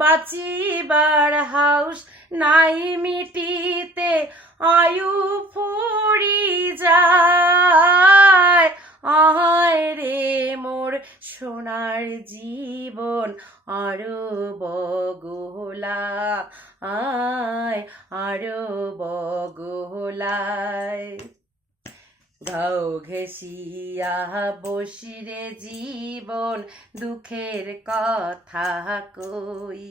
বাঁচিবার house নাই মিটিতে, আয়ু ফুরি যায়। আয় রে মোর সোনার জীবন আরো বগলা, আয় আরো বগলায়। গাও ঘেঁষিয়া বসিরে জীবন দুঃখের কথা কই,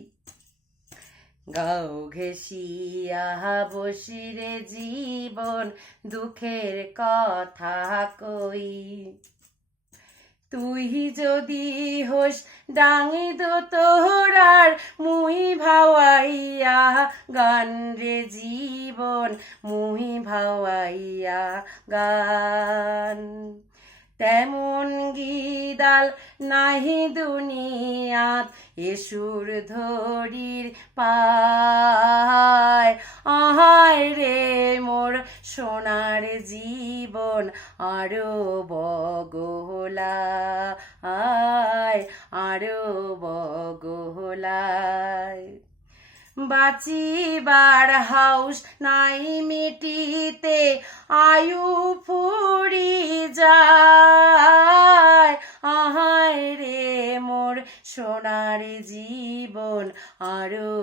গাও ঘেঁষিয়া বসিরে জীবন দুঃখের কথা কই। তুই যদি হোস ডাঙি দো তোরার, মুই ভাওয়াইয়া গান রে জীবন, মুই ভাওয়াইয়া গান। তেমন গিদাল নাহি দুনিয়াত, এসুর ধরির পায়। আহায় রে মোর সোনার জীবন আরো বগলা, আয় আরো বগলায়। বাঁচিবার হাউস নাই মিটিতে, আয়ু ফুরি যায়। আহায় রে মোর সোনার জীবন আরো